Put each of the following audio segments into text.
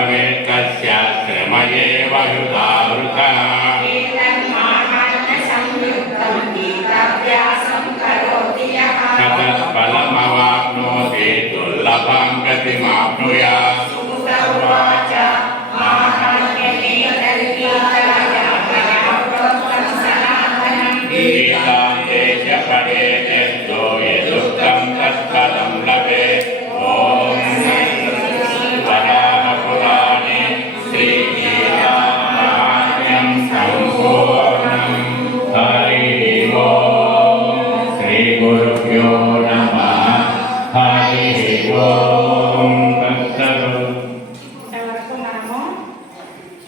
भवेत् तस्य श्रम एव हृदावृतः ततः फलमवाप्नोति दुर्लभं गतिमाप्नुयात् गीतान्ते च पठेतो यदुक्तं तत्फलं लभेत्। ॐ वराहपुराणे श्रीगीतामाहात्म्यं सम्पूर्णम्। हरिः ओम्। श्रीगुरुभ्यो नमः। हरिः ओम्।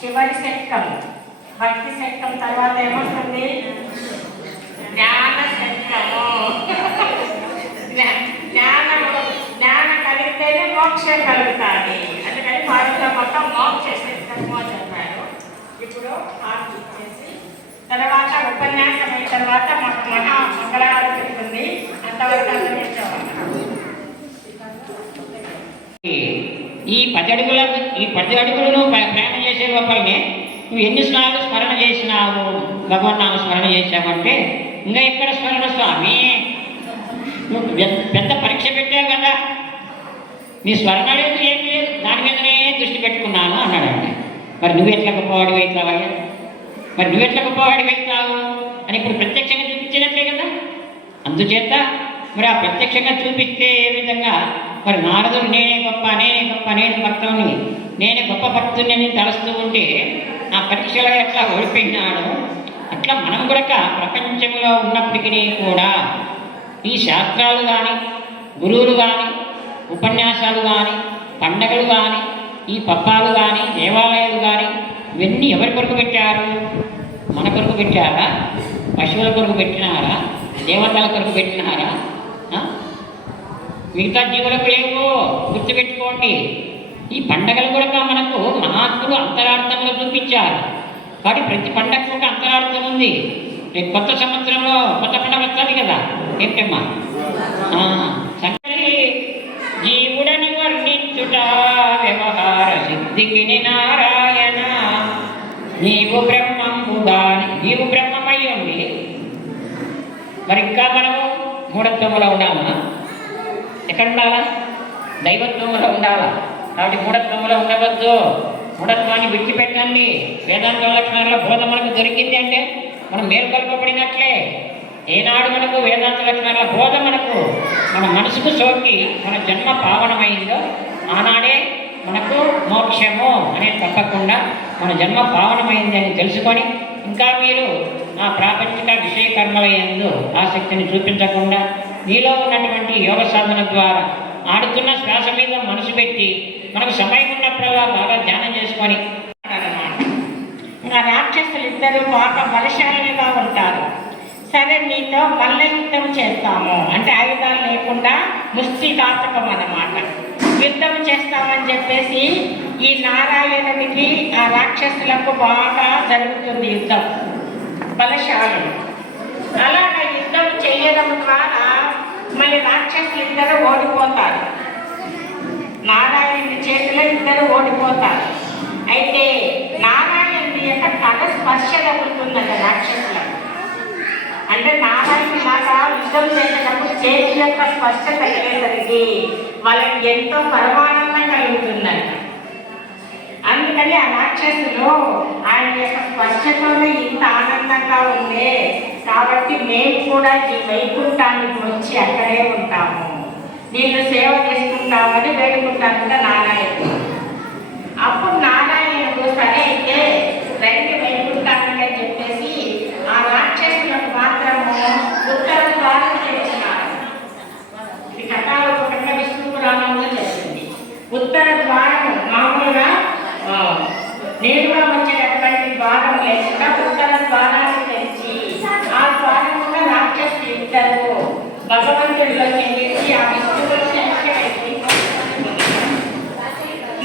చివరి శతకం భక్తి శతకం తర్వాత ఏమొస్తుంది? జ్ఞాన శతకము. జ్ఞానం కలిగితేనే మోక్షం కలుగుతుంది. అందుకని భారత మొత్తం మోక్ష శతకము అని చెప్పారు. ఇప్పుడు హారతి ఇచ్చేసి తర్వాత ఉపన్యాసం అయిన తర్వాత మాకు మహా మంగళహారతి ఉంటుంది. అంతవరకు అందరించేవాళ్ళం. ఈ 10 అడుగులను ప్రయాణం చేసే లోపలనే నువ్వు ఎన్నిసార్లు స్మరణ చేసినావు, భగవన్నామ స్మరణ చేసావంటే ఇంకా ఎక్కడ స్మరణ స్వామి, నువ్వు పెద్ద పరీక్ష పెట్టావు కదా, నీ స్మరణ లేదు ఏం లేదు, దాని మీదనే దృష్టి పెట్టుకున్నాను అన్నాడంటే మరి నువ్వు ఎట్లా గొప్పవాడివి అవుతావయ్యా, మరి నువ్వు ఎట్లా గొప్పవాడివి అవుతావు అని ఇప్పుడు ప్రత్యక్షంగా చూపించినట్లే కదా. అందుచేత మరి ఆ ప్రత్యక్షంగా చూపిస్తే ఏ విధంగా మరి నారదుడు నేనే గొప్ప నేను భక్తుని, నేనే గొప్ప భక్తుని అని తలుస్తూ ఉంటే ఆ పరీక్షలో ఎట్లా ఓడిపోయినాడు, అట్లా మనం కూడా ప్రపంచంలో ఉన్నప్పటికీ కూడా ఈ శాస్త్రాలు కానీ, గురువులు కానీ, ఉపన్యాసాలు కానీ, పండగలు కానీ, ఈ పప్పాలు కానీ, దేవాలయాలు కానీ ఇవన్నీ ఎవరి కొరకు పెట్టారు? మన కొరకు పెట్టారా? పశువుల కొరకు పెట్టినారా? దేవతల కొరకు పెట్టినారా? మిగతా జీవులకు ఏవో గుర్తుపెట్టుకోండి. ఈ పండగలు కూడా మనకు మహాత్ములు అంతరార్థంలో చూపించారు. కాబట్టి ప్రతి పండగకు ఒక అంతరార్థం ఉంది. రేపు కొత్త సంవత్సరంలో కొత్త పండగ వస్తుంది కదా, ఏంటమ్మా? సంగతి జీవుడని వర్ణించుట వ్యవహార సిద్ధికి నారాయణ, నీవు బ్రహ్మంబుగాని, నీవు బ్రహ్మమై ఉండి మరి ఇంకా మనము మూఢత్వంలో ఉండాలా? ఎక్కడ ఉండాలా? దైవత్వంలో ఉండాలా. కాబట్టి మూఢత్వంలో ఉండవద్దు. మూఢత్వాన్ని విడిచిపెట్టండి. వేదాంత లక్షణాల బోధ మనకు దొరికింది అంటే మనం మేల్కొల్పబడినట్లే. ఏనాడు మనకు వేదాంత లక్షణాల బోధ మనకు మన మనసుకు సోకి మన జన్మ పావనమైందో ఆనాడే మనకు మోక్షము అనేది తప్పకుండా మన జన్మ పావనమైంది అని తెలుసుకొని ఇంకా మీరు ఆ ప్రాపంచిక విషయ కర్మల యందు ఆసక్తిని చూపించకుండా నీలో ఉన్నటువంటి యోగ సాధన ద్వారా ఆడుతున్న శ్వాస మీద మనసు పెట్టి మనకు సమయం ఉన్నప్పుడల్లా బాగా ధ్యానం చేసుకొని నా రాక్షసులు ఇద్దరు బాగా బలశాలుగా ఉంటారు. సరే నీతో మల్ల యుద్ధం చేస్తాము అంటే ఆయుధాలు లేకుండా ముష్టిఘాతకం అన్నమాట. యుద్ధం చేస్తామని చెప్పేసి ఈ నారాయణుడికి ఆ రాక్షసులకు బాగా జరుగుతుంది యుద్ధం, బలశాలులు. అలాగే యుద్ధం చేయడం ద్వారా మళ్ళీ రాక్షసులు ఇద్దరు ఓడిపోతారు. నారాయణుడి చేతిలో ఇద్దరు ఓడిపోతారు. అయితే నారాయణుడి యొక్క తన స్పర్శ తగ్గుతుందట రాక్షసులకు. అంటే నారాయణుడి లాగా యుద్ధం చేసేటప్పుడు చేతి యొక్క స్పర్శ తగ్గేసరికి వాళ్ళకి ఎంతో పరమానందం కలుగుతుందంట. అందుకని ఆ రాక్షసులు ఆయన యొక్క స్పర్శతోనే ఇంత ఆనందంగా ఉండే కాబట్టి మేము కూడా ఈ వైకుంఠానికి వచ్చి అక్కడే ఉంటాము, నిన్ను సేవ చేసుకుంటామని వేడుకుంటానంట నారాయణుడు. అప్పుడు నారాయణుడు సరే అయితే రండి వైకుంఠానికి అని చెప్పేసి ఆ రాక్షసులకు మాత్రము ఉత్తర ద్వారం తెచ్చినారు. ఇది కథాలోకంగా విష్ణు పురాణంలో చెప్పింది. ఉత్తర ద్వారం మామూలుగా నేరుగా వచ్చేటటువంటి ద్వారం లేకుండా ఉత్తర ద్వారాన్ని తెచ్చి ఆ ద్వారం కూడా రాక్షసులు ఇద్దరు భగవంతుడిలో చెల్లించి ఆ విష్ణువులో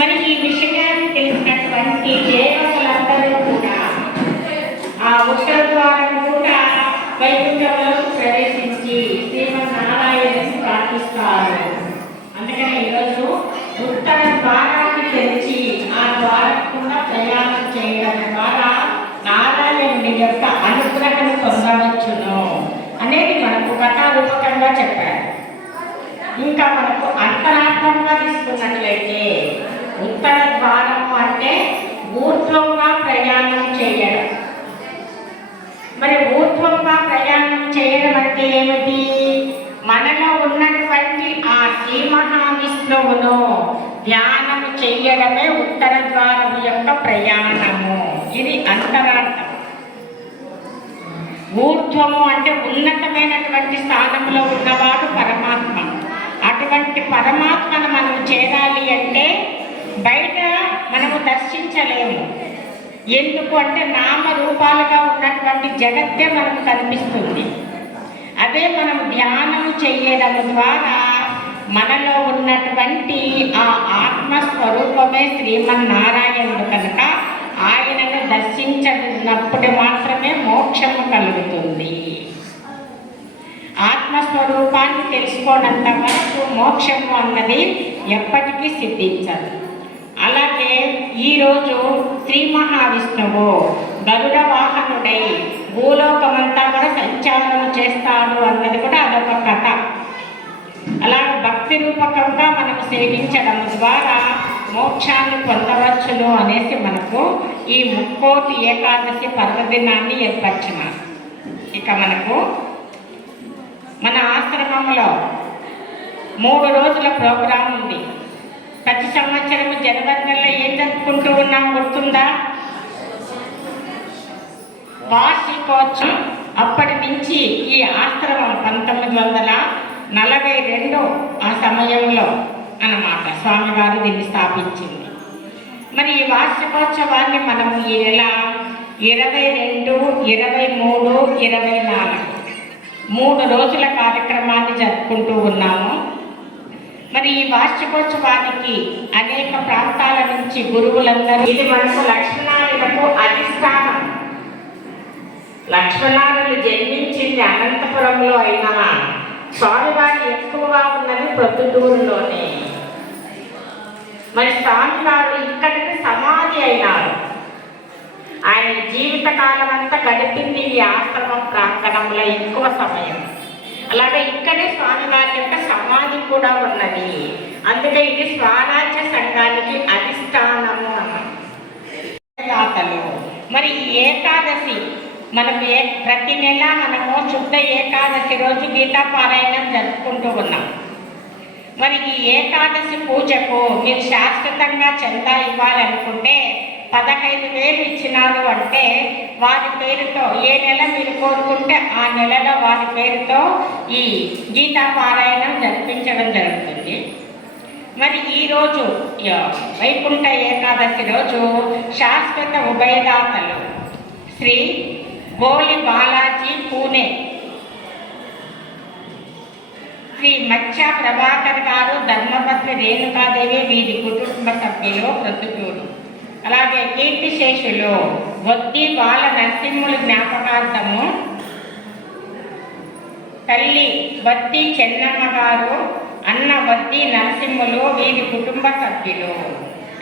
మరి ఈ విషయాన్ని తెలిసినటువంటి దేవతలందరూ కూడా ఆ ఉత్తర ద్వారం కూడా వైకుంఠంలో ప్రవేశించి శ్రీమన్నారాయణుని ప్రార్థిస్తారు. అందుకని ఈరోజు ఉత్తర ద్వారాన్ని తెరిచి ఆ ద్వారకుండా ప్రయాణం చేయడం ద్వారా నారాయణుని యొక్క అనుగ్రహం పొందవచ్చును అనేది మనకు కథారూపకంగా చెప్పారు. ఇంకా మనకు అంతరార్థంగా తీసుకున్నట్లయితే ఉత్తర ద్వారము అంటే ఊర్ధ్వంగా ప్రయాణం చేయడం. మరి ఊర్ధ్వంగా ప్రయాణం చేయడం అంటే ఏమిటి? మనలో ఉన్నటువంటి ఆ శ్రీ మహావిష్ణువును ధ్యానం చెయ్యడమే ఉత్తర ద్వారం యొక్క ప్రయాణము. ఇది అంతరార్థం. ఊర్ధ్వము అంటే ఉన్నతమైనటువంటి స్థానంలో ఉన్నవాడు పరమాత్మ. అటువంటి పరమాత్మను మనం చేరాలి అంటే బయట మనము దర్శించలేము. ఎందుకు అంటే నామరూపాలుగా ఉన్నటువంటి జగత్తే మనకు కనిపిస్తుంది. అదే మనం ధ్యానం చేయడం ద్వారా మనలో ఉన్నటువంటి ఆ ఆత్మస్వరూపమే శ్రీమన్నారాయణుడు కనుక ఆయనను దర్శించినప్పుడు మాత్రమే మోక్షము కలుగుతుంది. ఆత్మస్వరూపాన్ని తెలుసుకోనంత వరకు మోక్షము అన్నది ఎప్పటికీ సిద్ధించదు. అలాగే ఈరోజు శ్రీ మహావిష్ణువు గరుడ వాహనుడై భూలోకమంతా కూడా సంచారం చేస్తాడు అన్నది కూడా అదొక కథ. అలాగే భక్తి రూపకంగా మనం సేవించడం ద్వారా మోక్షాన్ని పొందవచ్చును అనేసి మనకు ఈ ముక్కోటి ఏకాదశి పర్వదినాన్ని ఏర్పరిచినారు. ఇక మనకు మన ఆశ్రమంలో 3 రోజుల ప్రోగ్రాం ఉంది. ప్రతి సంవత్సరం జనవరి నెలలో ఏం జరుపుకుంటూ ఉన్నాం గుర్తుందా? వార్షికోత్సవం. అప్పటి నుంచి ఈ ఆశ్రమం 1942 ఆ సమయంలో అన్నమాట స్వామివారు దీన్ని స్థాపించింది. మరి ఈ వార్షికోత్సవాన్ని మనం ఈ నెల 22, 23, 24 3 రోజుల కార్యక్రమాన్ని జరుపుకుంటూ ఉన్నాము. మరి ఈ వార్షికోత్సవానికి అనేక ప్రాంతాల నుంచి గురువులందరూ, ఇది మనకు లక్ష్మణాయులకు అధిష్టానం. లక్ష్మణాయులు జన్మించింది అనంతపురంలో అయినా స్వామివారి ఎక్కువగా ఉన్నది ప్రొద్దుటూరులోనే. మరి స్వామివారు ఇక్కడికి సమాధి అయినారు. ఆయన జీవితకాలం అంతా గడిపింది ఈ ఆశ్రమం ప్రాంగణంలో ఎక్కువ సమయం. అలాగే ఇక్కడే స్వామివారి యొక్క సమాధి కూడా ఉన్నది. అందుకే ఇది స్వరాజ్య సంఘానికి అధిష్టానము అన్నమాట. మరి ఈ ఏకాదశి మనకు ప్రతి నెల మనము శుద్ధ ఏకాదశి రోజు గీతా పారాయణం జరుపుకుంటూ ఉన్నాం. మరి ఈ ఏకాదశి పూజకు మీరు శాశ్వతంగా చందా ఇవ్వాలనుకుంటే 15,000 ఇచ్చినారు అంటే వారి పేరుతో ఏ నెల మీరు కోరుకుంటే ఆ నెలలో వారి పేరుతో ఈ గీతా పారాయణం జరిపించడం జరుగుతుంది. మరి ఈరోజు వైకుంఠ ఏకాదశి రోజు శాశ్వత ఉభయదాతలు శ్రీ గోలి బాలాజీ పూణే, శ్రీ మత్స్య ప్రభాకర్ గారు, ధర్మపత్ని రేణుకాదేవి వీరి కుటుంబ సభ్యులు ప్రొద్దుటూరు. అలాగే కీర్తిశేషులు వద్ది బాల నరసింహుల జ్ఞాపకార్థము తల్లి వద్ది చెన్నమ్మ గారు, అన్న వద్ది నరసింహులు వీరి కుటుంబ సభ్యులు.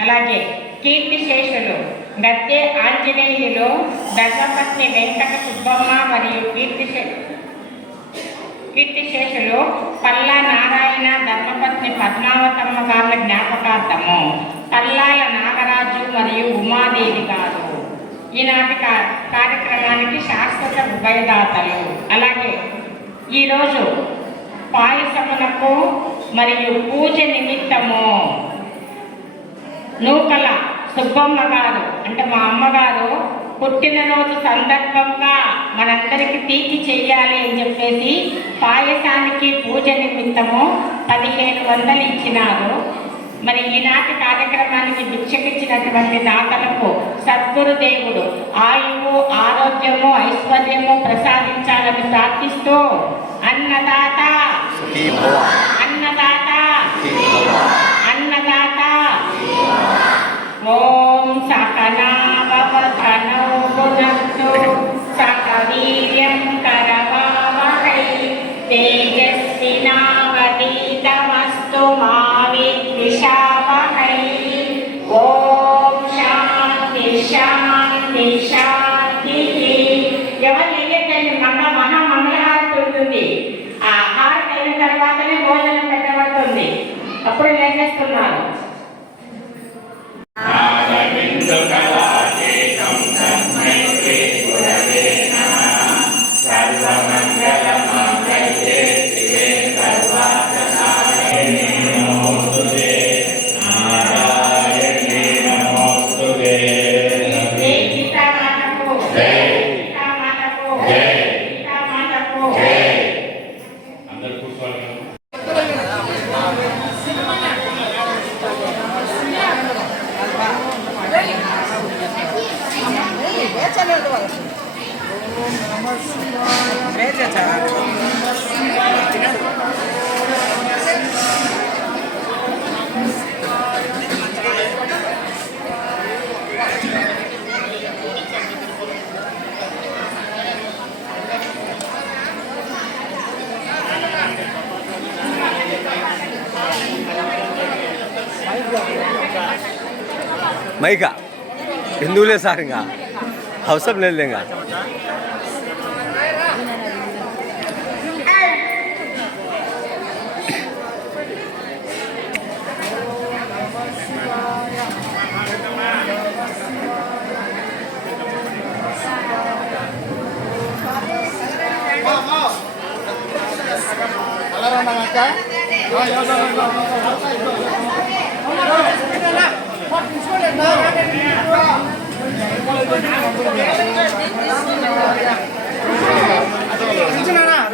అలాగే కీర్తిశేషులు గద్దె ఆంజనేయులు, ధర్మపత్ని వెంకట సుబ్బమ్మ మరియు కీర్తిశేషులు పల్లా నారాయణ, ధర్మపత్ని పద్మావతమ్మ గారి జ్ఞాపకార్థము పల్లాల నాగరాజు మరియు ఉమాదేవి గారు ఈనాటి కార్యక్రమానికి శాశ్వత ఉభయదాతలు. అలాగే ఈరోజు పాయసమునకు మరియు పూజ నిమిత్తము నూకల సుబ్బమ్మ గారు అంటే మా అమ్మగారు పుట్టినరోజు సందర్భంగా మనందరికీ తీర్చి చెయ్యాలి అని చెప్పేసి పాయసానికి పూజ నిమిత్తము 1,500 ఇచ్చినారు. మరి ఈనాటి కార్యక్రమానికి భిక్షకిచ్చినటువంటి దాతలకు సద్గురుదేవుడు ఆయువు, ఆరోగ్యము, ఐశ్వర్యము ప్రసాదించాలని ప్రార్థిస్తూ అన్నదాత అన్నదాత అన్నదాత ఓం సకనావతనౌ భునక్తు సకవీర్యం కరవావహై తేజస్వినావధీతమస్తు మా విద్విషావహై. ఓం శాంతి శాంతి. ఎవరు నెయ్యద్దండి, మహామంగళహారతి ఉంటుంది. ఆ హారతి అయిన తర్వాతనే భోజనం పెట్టబడుతుంది. అప్పుడు ఏం చేస్తున్నారు? నాదబిందుకళాకేశం తస్మై శ్రీ గురవే నమః. సర్వమంగళమాంగళ్యే శివే సర్వార్థసాధికే నమోస్తుతే. నారాయణే నమోస్తుతే. జై సీతామాతకు జై. సీతామాతకు జై. సీతామాతకు జై. అందరూ కూర్చోవాలి. మైకా ఎందుకులే సార్ ఇంకా అవసరం లేదు ఇంకా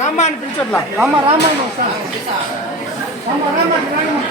రామ్మ అని పిలిచట్లా రామ్మ రామ్మ అని వస్తాను రామ్మ రామ్మ రామ్మ